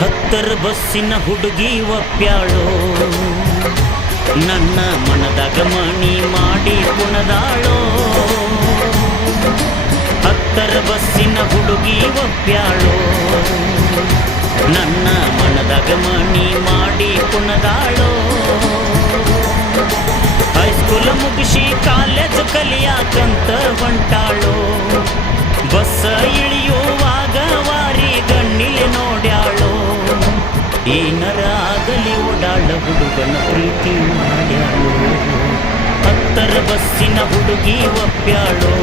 ಹತ್ತರ ಬಸ್ಸಿನ ಹುಡುಗಿ ಒಪ್ಪ್ಯಾಳೋ, ನನ್ನ ಮನದಾಗ ಮಣಿ ಮಾಡಿ ಕುಣದಾಳೋ. ಹತ್ತರ ಬಸ್ಸಿನ ಹುಡುಗಿ ಒಪ್ಪ್ಯಾಳೋ, ನನ್ನ ಮನದಾಗ ಮಣಿ ಮಾಡಿ ಕುಣದಾಳೋ. ಹೈಸ್ಕೂಲ್ ಮುಗಿಸಿ ಕಾಲೇಜ್ ಕಲಿಯಾಕಂತ ಹೊಂಟಾಳೋ. ಬಸ್ಸ ಇಳಿಯುವಾಗ ವಾರಿ ಗಣ್ಣಿಲೆ ನೋಡ್ಯಾಳೋ. ಏನರ ಆಗಲಿ ಓಡಾಳ ಹುಡುಗನ ಪ್ರೀತಿ ಮಾಡ್ಯಾಳೋ. ಹತ್ತರ ಬಸ್ಸಿನ ಹುಡುಗಿ ಒಪ್ಪ್ಯಾಳೋ.